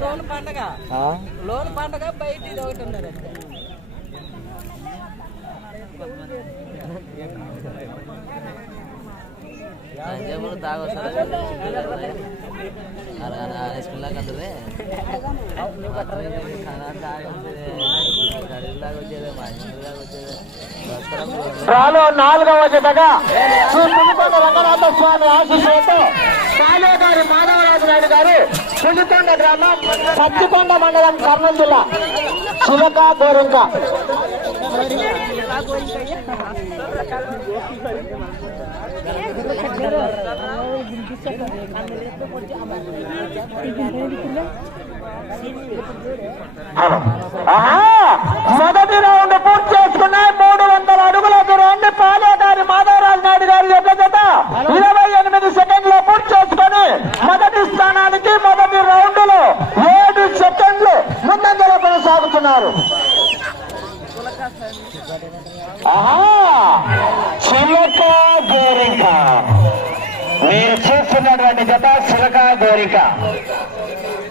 Loan పండగ loan పండగ బయట ఇది ఒకటి ఉన్నది జేబులు తాగొస్తారు అలా వేసుకున్నాక రాలో నాలుగవ జతగా శ్రీ పులికొండ రంగనాథ స్వామి ఆశీస్సులతో కాలేగారి మాధవరాజు నాయుడు గారు పులికొండ గ్రామం పత్తికొండ మండలం కర్నూలు జిల్లా. చిలక గోరింక. మొదటి రౌండ్ పూర్తి చేసుకున్నాయి మూడు వందల అడుగుల దూరాన్ని పాలేదారి మాధవరాజు నాయుడు గారి యొక్క జత ఇరవై ఎనిమిది సెకండ్లు పూర్తి చేసుకొని మొదటి స్థానానికి మొదటి రౌండ్లో ఏడు సెకండ్లు ముందంజలో కొనసాగుతున్నారు చిలక గోరింక. మీరు చూస్తున్నటువంటి జత చిలక గోరిక.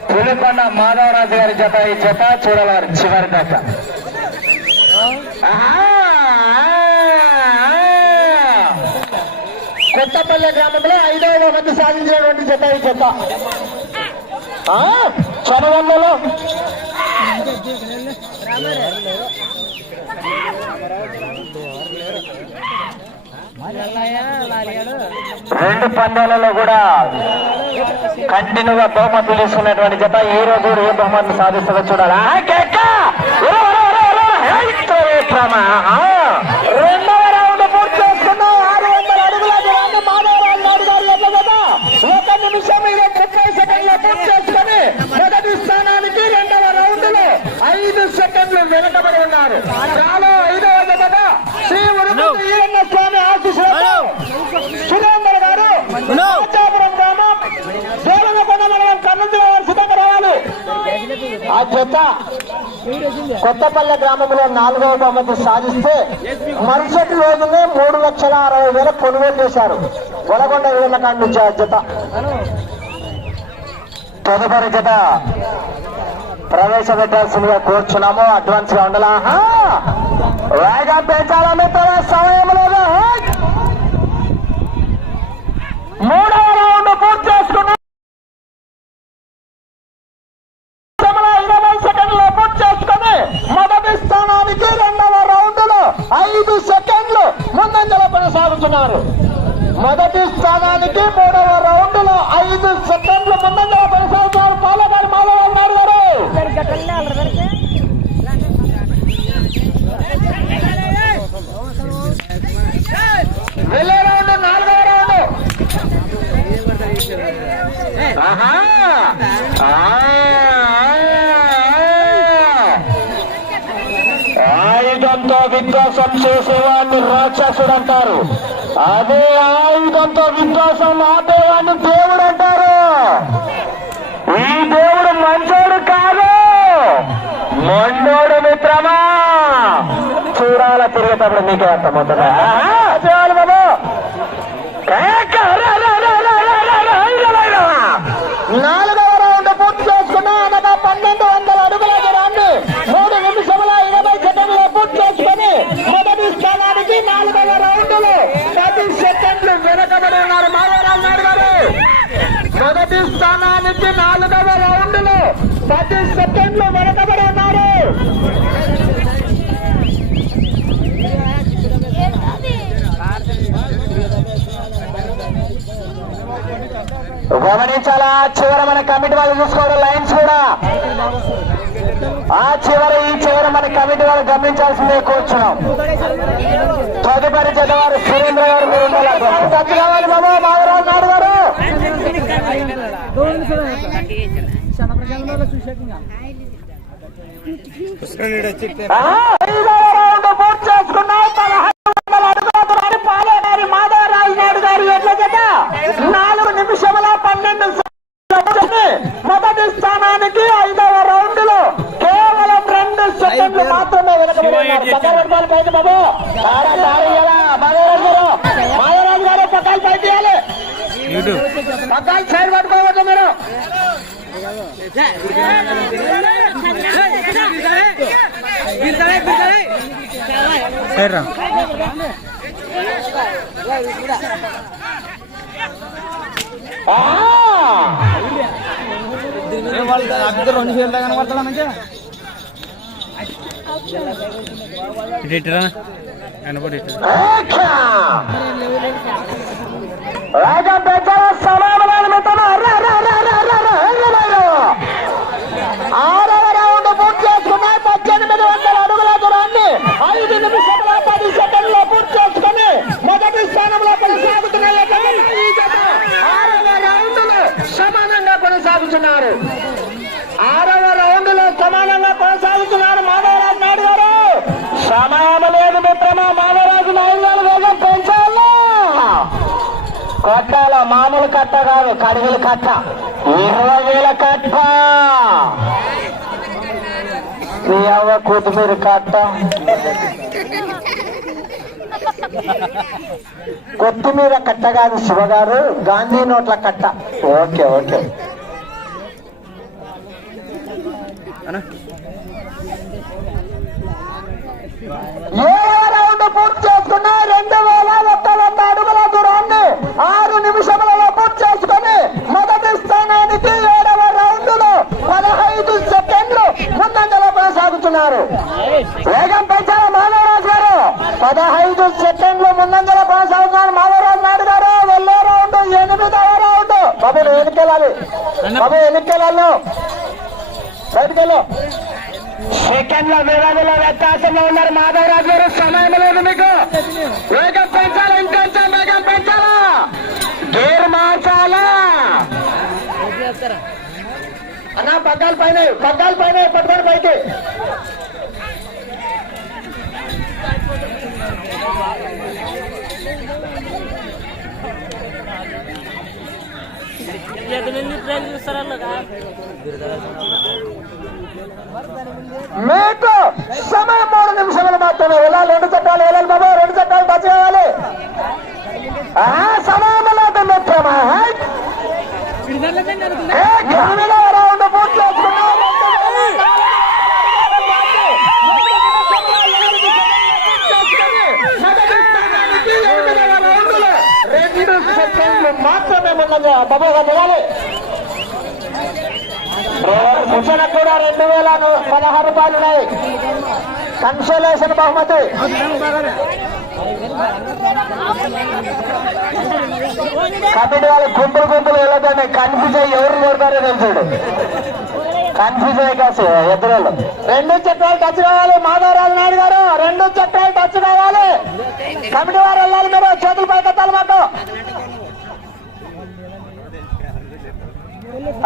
పులికొండ మాధవరాజు గారి జత ఈ జత చూడవారు చివరి దశ. కొత్తపల్లె గ్రామంలో ఐదవ మంది సాధించినటువంటి జత ఈ జత. ఆ, రెండు పందాలలో కూడా కంటిన్యూగా బహుమతులు తీసుకున్నటువంటి జత ఈ రోజు ఏ బహుమతులు సాధిస్తుందో చూడాలి. ఆ, కొత్తపల్లె గ్రామంలో నాలుగవ బహుమతి సాధిస్తే మరుసటి రోజునే మూడు లక్షల అరవై వేల కొనుగోలు చేశారు. గొలగొండ వేల నుంచి జత. తదుపరి జత ప్రవేశపెట్టాల్సిందిగా కోరుచున్నాము. అడ్వాన్స్గా ఉండాలా? వేగం పెంచాలనే మిత్రుల సమయంలో మూడవ రౌండ్ పూర్తి చేసుకున్నాం సమయంలో ఇరవై సెకండ్లు పూర్తి చేసుకుని మొదటి స్థానానికి రెండవ రౌండ్లో ఐదు సెకండ్లు ముందంజలో కొనసాగుతున్నారు మొదటి స్థానానికి మూడవ రౌండ్లో ఐదు సెకండ్లు ముందంజలో కొనసాగుతున్నారు పాలగారి మాధవరావు నాయుడు గారు వెళ్ళే రౌండ్ నాలుగవ రౌండ్ ఆహా! ఆ! ఆయుధంతో విధ్వాసం చేసేవాడిని రాక్షసుడు అంటారు. అదే ఆయుధంతో విధ్వాసం ఆపేవాడిని దేవుడు అంటారు. ఈ దేవుడు మంచోడు కాదు. మొండోడు మిత్రమా? చూడాల తిరిగేటప్పుడు మీకే అర్థమవుతుందా? స్థానానికి నాలుగవ రౌండ్లో పది సెకండ్లు వెనకబడి ఉన్నారు గమనించాలా? చివర మన కమిటీ వాళ్ళు చూసుకోవడం లైన్స్ కూడా. ఆ చివర ఈ చివర మన కమిటీ వాళ్ళు గమనించాల్సిందే కూర్చున్నాం తదుపరి చదవారు సురేంద్ర గారు మీరు ఉండాలి? ఖర్చు గారు. పాలేనారి మాధవరాజు నాయుడు గారు ఎట్ల చేత నాలుగు నిమిషముల పన్నెండు మొదటి స్థానానికి ఐదవ రౌండ్లో కేవలం రెండు సెకండ్లు మాత్రమే వెనకబడి బయట బాబు మాధవరాజు గారు పక్కన బయట యూట్యూబ్. పద్నాలుగు సైడ్ పట్టుకోవద్దు మీరు. సైడ్ రెండు చేతులు కనబడతాడా మంచిగా కనబడి రాజా ఆరవ రౌండ్ పూర్తి చేసుకున్నాయి పద్దెనిమిది వందల అడుగుల దూరాన్ని ఐదు నిమిషముల పది సెకండ్లో పూర్తి చేసుకుని మొదటి స్థానంలో కొనసాగుతున్నాయి ఆరవ రౌండ్ సమానంగా కొనసాగుతున్నారు. కొట్టాల? మామూలు కట్ట కాదు కడిగిల కట్ట. ఇరవై వేల కట్ట. నీ అవ్వ కొత్తిమీర కట్ట. కొత్తిమీర కట్ట కాదు శివగారు గాంధీ నోట్ల కట్ట. Okay okay. ఏడవ రౌండ్ పూర్తి చేసుకున్న రెండు వేల ఒక్క ఆరు నిమిషములలో పూర్తి చేసుకొని మొదటి స్థానానికి ఏడవ రౌండ్లో పదహైదు సెకండ్లు ముందంజలో కొనసాగుతున్నారు. వేగం పెంచాల మాధవరాజు గారు. పదహైదు సెకండ్లు ముందంజలో కొనసాగుతున్నారు మాధవరాజు నాయుడు గారు. వెళ్ళే రౌండ్ ఎనిమిదవ రౌండ్. బాబు నువ్వు వెనక్కెళ్ళాలి బాబు ఎన్నికెళ్ళాలి? బయటకెళ్ళు సెకండ్ల వ్యవధిలో వ్యత్యాసంలో ఉన్నారు మాధవ बंगाल पहने बंगाल पहने पटवन पहन के। तो समय मूड़ निमशे रुपाल बाबा रूम चटा बचे हाँ, समय प्रमा మాత్రమే ఉన్నది బాబా గారు ముసన కూడా రెండు వేల పదహారు రూపాయలు ఉన్నాయి కన్సోలేషన్ బహుమతి కమిటీ వాళ్ళు గుంపులు గుంపులు వెళ్ళదండి కన్ఫ్యూజ్ అయ్యి ఎవరు కొడతారో తెలుసాడు. కన్ఫ్యూజ్ అయ్యి కాసు ఇద్దరు రెండు చట్టాలు టచ్ కావాలి మాధవరాజు నాయుడు గారు. రెండు చట్టాలు టచ్ కావాలి. కమిటీ వారు వెళ్ళాలి మీరు చేతులు పైకెత్తాలి మాకు.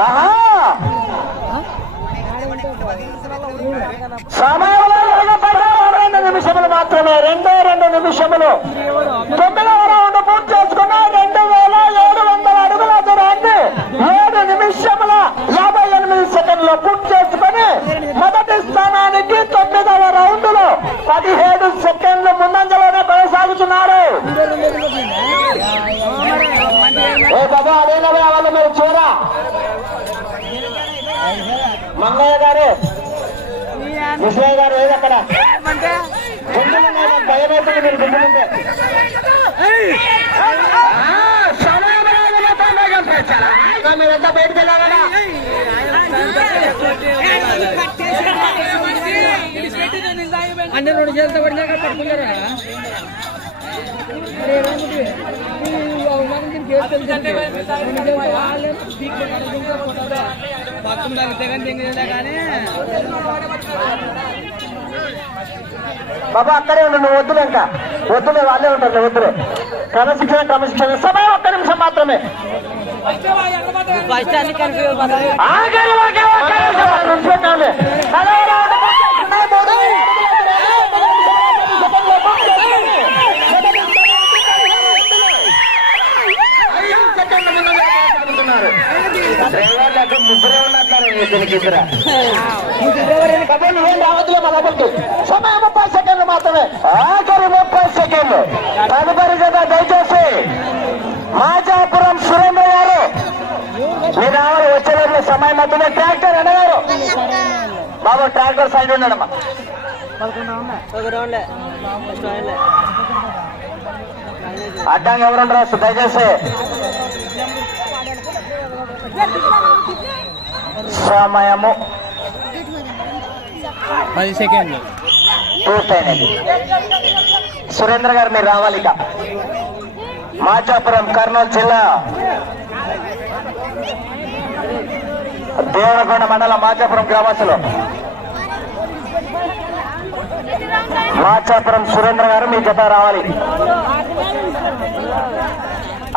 ఆహా! రెండు నిమిషములు మాత్రమే. రెండే రెండు నిమిషములు. తొమ్మిదవ రౌండ్ పూర్తి చేసుకున్న రెండు వేల ఏడు వందల అడుగుల దూరాన్ని ఏడు నిమిషముల యాభై ఎనిమిది సెకండ్లు పూర్తి చేసుకుని మొదటి స్థానానికి తొమ్మిదవ రౌండ్లో పదిహేడు సెకండ్లు ముందంజలోనే కొనసాగుతున్నారు. ఏ బాబా అదేనా వాళ్ళు మీరు చూరా మంగయ్య గారు. విశ్వయ్య గారు ఏది అక్కడ. భయం అవుతుంది మీరు గుండెలుంటే మీరంతా బయటకు వెళ్ళారా అన్ని రెండు చేతులు పడినాక పట్టుకున్నారా బాబా అక్కడే ఉండు వద్దులేక వద్దులేంక వద్దులే వాళ్ళే ఉంటారు వద్దులే. క్రమశిక్షణ క్రమశిక్షణ. సమయం ఒక్క నిమిషం మాత్రమే. ఆగలి ఒకే ఒక్క మాత్రమే ముగ్గురే ఉన్నట్లన్నారు దీనికి ఇద్దరు. నువ్వేం రావద్దులే మా లోపలికి సమయం ముప్పై సెకండ్లు మాత్రమే. ఆఖరి ముప్పై సెకండ్లు. తదుపరి కదా దయచేసి మాజాపురం సురేంద్రయ్య సమయం అవుతుంది. ట్రాక్టర్ అన్నగారు బాబు ట్రాక్టర్ సైడ్ ఉండడమ్మా. ఒక రౌండ్లే ఫస్ట్ అడ్డంగా ఎవరుంటారు దయచేసి. సమయము పది సెకండ్లు. పూర్తయినది సురేంద్ర గారు మీరు రావాలి ఇక. మాచాపురం కర్నూలు జిల్లా. దేవరకొండ మండలం మాచాపురం గ్రామస్తులు. మాచాపురం సురేంద్ర గారు మీ జత రావాలి.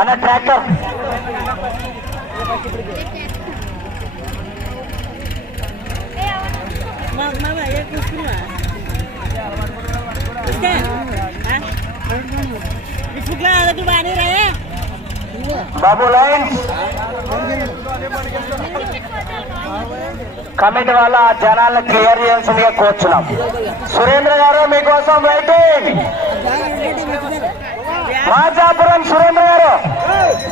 అన్న ట్రాక్టర్. బాబు లైన్స్. కమిటీ వాళ్ళ జనాలను క్లియర్ చేయాల్సిందిగా కోరుచున్నాం. సురేంద్ర గారు మీకోసం వెయిటింగ్ రాజాపురం సురేంద్ర గారు.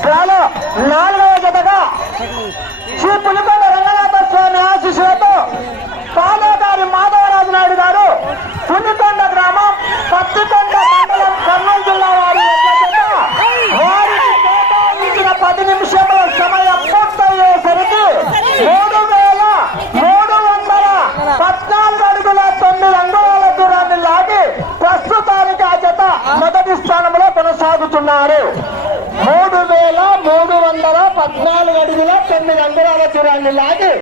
డ్రాలో నాలుగవ జతగా. శ్రీ పులికొండ రంగనాథ స్వామి ఆశీస్సులతో